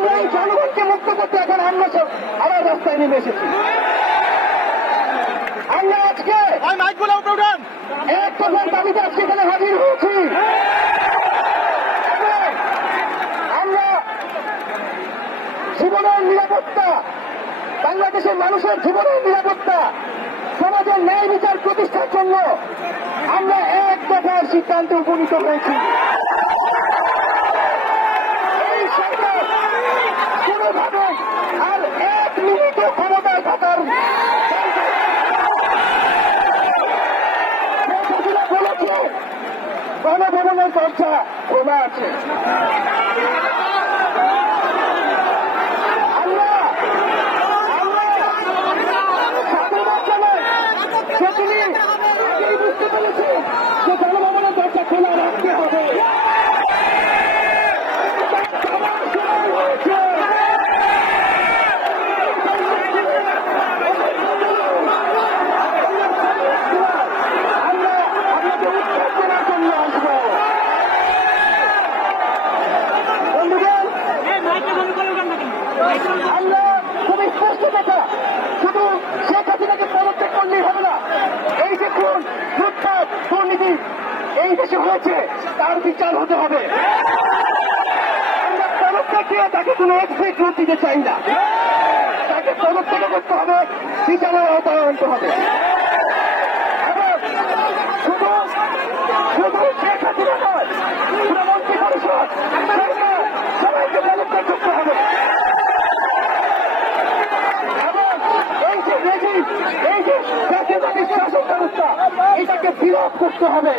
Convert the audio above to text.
আমরা এই জনগণকে মুক্ত করতে এখন আমরা সব আবার রাস্তায় নেমে এসেছি। আমরা আজকে এক দফার দাবিতে আজকে এখানে হাজির হয়েছি। আমরা জীবনের নিরাপত্তা বাংলাদেশের মানুষের জীবনের নিরাপত্তা সমাজের ন্যায় বিচার প্রতিষ্ঠার জন্য আমরা এক দফার সিদ্ধান্তে উপনীত হয়েছি। গণভবনের চর্চা কমে আছে। আমরা খুব স্পষ্ট কথা। শুধু শেখ হাসিনাকে পদত্যাগ করলেই হবে না, এই যে খুন লুটপাট, দুর্নীতি এই দেশে হয়েছে, তার বিচার হতে হবে। আমরা পদত্যাগ তাকে কোনো এক্সিট রোড দিতে চাই না। তাকে পদত্যাগ করতে হবে, বিচারের আওতায় আনতে হবে এবং শুধু শুধু শেখ হাসিনা নয় পুরো মন্ত্রী পরিষদ সরকার সবাইকে পদত্যাগ করতে হবে এবং এই যে বিরোধ করতে হবে।